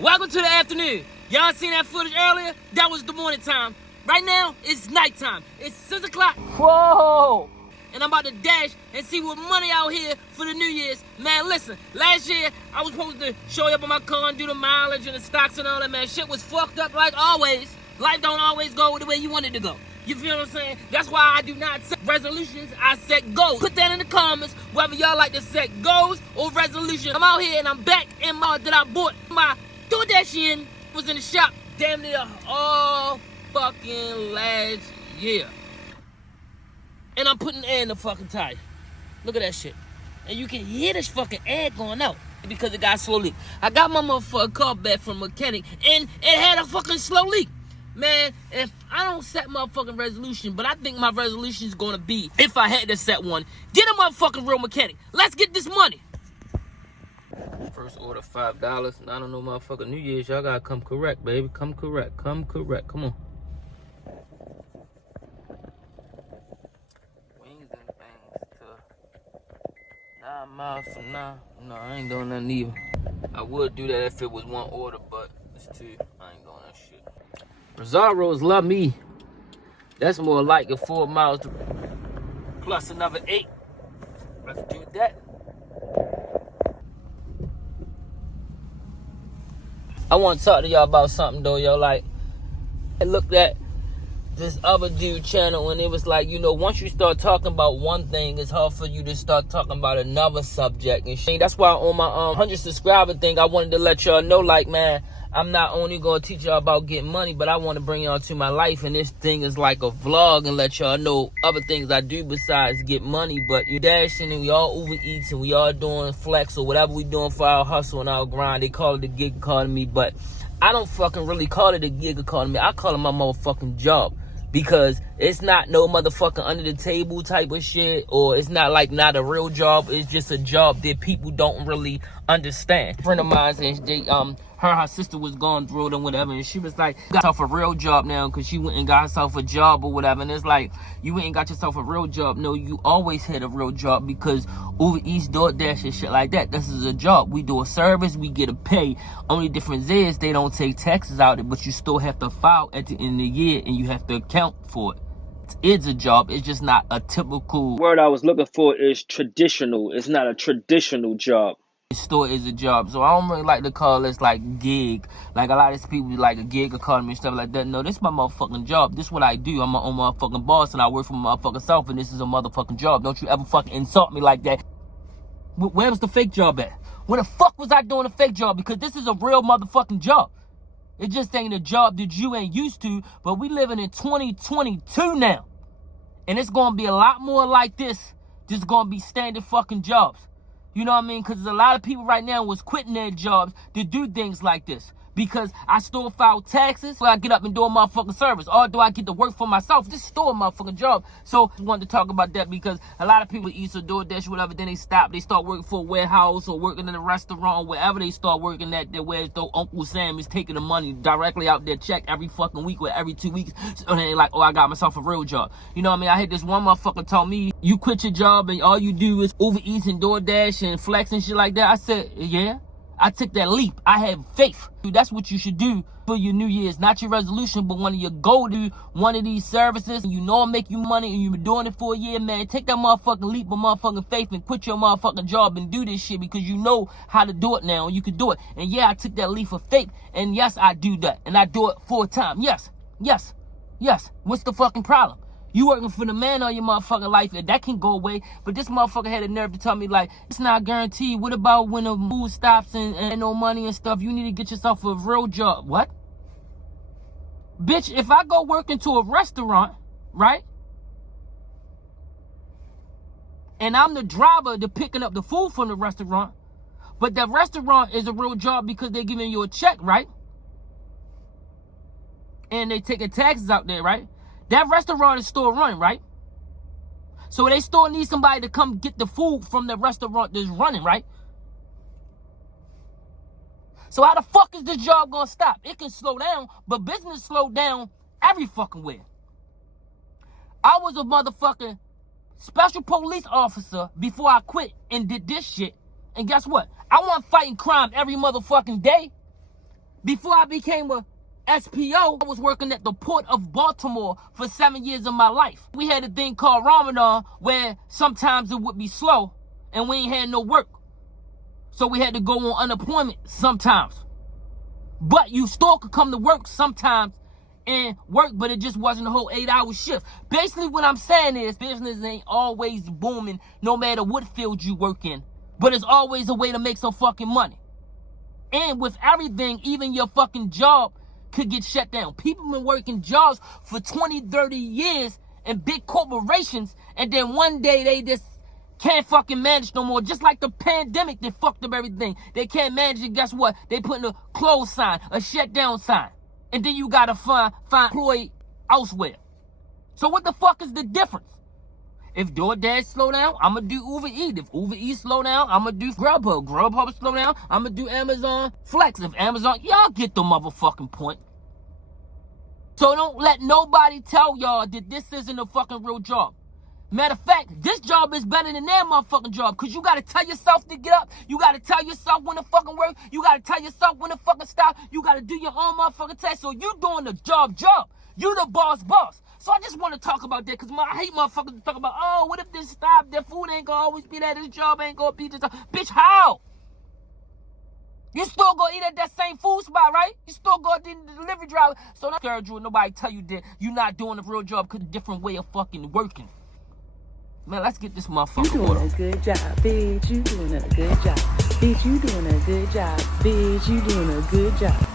Welcome to the afternoon. Y'all seen that footage earlier? That was the morning time. Right now, it's nighttime. It's 6 o'clock. Whoa! And I'm about to dash and see what money out here for the New Year's. Man, listen, last year, I was supposed to show up on my car and do the mileage and the stocks and all that, man. Shit was fucked up like always. Life don't always go the way you want it to go. You feel what I'm saying? That's why I do not set resolutions, I set goals. Put that in the comments, whether y'all like to set goals or resolutions. I'm out here and I'm back in my, that I bought my DoorDash in, was in the shop damn near all fucking last year. And I'm putting air in the fucking tire. Look at that shit. And you can hear this fucking air going out because it got slow leak. I got my motherfucking car back from a mechanic and it had a fucking slow leak. Man, if I don't set motherfucking resolution, but I think my resolution is gonna be, if I had to set one, get a motherfucking real mechanic. Let's get this money. First order $5. And I don't know motherfucking New Year's. Y'all gotta come correct, baby. Come correct. Come correct. Come on. Wings and things to 9 miles from now. No, I ain't doing nothing either. I would do that if it was one order, but it's two. I ain't doing that shit. Rosario's love me. That's more like a 4 miles plus another 8. Let's do that. I want to talk to y'all about something though, yo. Like, I looked at this other dude channel and it was like, you know, once you start talking about one thing, it's hard for you to start talking about another subject and shit. That's why on my 100 subscriber thing, I wanted to let y'all know, like, man, I'm not only going to teach y'all about getting money, but I want to bring y'all to my life. And this thing is like a vlog and let y'all know other things I do besides get money. But you dashing and we all overeating, we all doing flex or whatever we doing for our hustle and our grind. They call it the gig economy, but I don't fucking really call it a gig economy. I call it my motherfucking job. Because it's not no motherfucking under the table type of shit, or it's not like not a real job. It's just a job that people don't really understand. A friend of mine, and her sister was going through it and whatever, and she was like, got herself a real job now because she went and got herself a job or whatever. And it's like, you went and got yourself a real job. No, you always had a real job because Uber Eats, DoorDash and shit like that, this is a job. We do a service, we get a pay. Only difference is they don't take taxes out of it, but you still have to file at the end of the year and you have to account for it. It's a job. It's just not a typical word I was looking for is traditional. It's not a traditional job. Store is a job, so I don't really like to call this like gig. Like a lot of these people like a gig economy and stuff like that. No, this is my motherfucking job. This is what I do. I'm my own motherfucking boss and I work for my motherfucking self, and this is a motherfucking job. Don't you ever fucking insult me like that. Where was the fake job at? Where the fuck was I doing a fake job? Because this is a real motherfucking job. It just ain't a job that you ain't used to, but we living in 2022 now. And it's gonna be a lot more like this. Just gonna be standard fucking jobs. You know what I mean? Because there's a lot of people right now was quitting their jobs to do things like this. Because I still file taxes, so I get up and do a motherfucking service. Or do I get to work for myself? This is still a motherfucking job. So I wanted to talk about that because a lot of people eat or DoorDash or whatever, then they stop. They start working for a warehouse or working in a restaurant or wherever they start working at, where though Uncle Sam is taking the money directly out their check every fucking week or every 2 weeks. So they're like, oh, I got myself a real job. You know what I mean? I had this one motherfucker tell me, you quit your job and all you do is Uber Eats and DoorDash and flex and shit like that. I said, yeah. I took that leap. I had faith. That's what you should do for your New Year's. Not your resolution, but one of your go to one of these services. And you know it'll make you money and you've been doing it for a year, man. Take that motherfucking leap of motherfucking faith and quit your motherfucking job and do this shit because you know how to do it now and you can do it. And yeah, I took that leap of faith. And yes, I do that. And I do it full time. Yes. Yes. Yes. What's the fucking problem? You working for the man all your motherfucking life, and that can go away. But this motherfucker had the nerve to tell me, like, it's not guaranteed. What about when the food stops and no money and stuff? You need to get yourself a real job. What? Bitch, if I go work into a restaurant, right? And I'm the driver to picking up the food from the restaurant, but that restaurant is a real job because they're giving you a check, right? And they taking taxes out there, right? That restaurant is still running, right? So they still need somebody to come get the food from the restaurant that's running, right? So how the fuck is this job gonna stop? It can slow down, but business slowed down every fucking way. I was a motherfucking special police officer before I quit and did this shit. And guess what? I wasn't fighting crime every motherfucking day. Before I became a SPO, I was working at the Port of Baltimore for 7 years of my life. We had a thing called Ramadan where sometimes it would be slow and we ain't had no work. So we had to go on unemployment sometimes. But you still could come to work sometimes and work, but it just wasn't a whole 8-hour shift. Basically what I'm saying is business ain't always booming no matter what field you work in. But there's always a way to make some fucking money. And with everything, even your fucking job could get shut down. People been working jobs for 20, 30 years in big corporations, and then one day they just can't fucking manage no more. Just like the pandemic, they fucked up everything. They can't manage it. Guess what? They put in a close sign, a shutdown sign. And then you gotta find employee elsewhere. So what the fuck is the difference? If DoorDash slow down, I'ma do Uber Eats. If Uber Eats slow down, I'ma do Grubhub. Grubhub slow down, I'ma do Amazon Flex. If Amazon, y'all get the motherfucking point. So don't let nobody tell y'all that this isn't a fucking real job. Matter of fact, this job is better than their motherfucking job. Cause you gotta tell yourself to get up. You gotta tell yourself when to fucking work. You gotta tell yourself when to fucking stop. You gotta do your own motherfucking test. So you doing the job. You the boss. So I just want to talk about that, because I hate motherfuckers to talk about, oh, what if this stop? Their food ain't gonna always be there. This job ain't gonna be this. Bitch, how? You still gonna eat at that same food spot, right? You still gonna do the delivery driver. So don't encourage you and nobody tell you that you're not doing the real job, because a different way of fucking working. Man, let's get this motherfucker. You doing a good job, bitch. You doing a good job. Bitch, you doing a good job. Bitch, you doing a good job.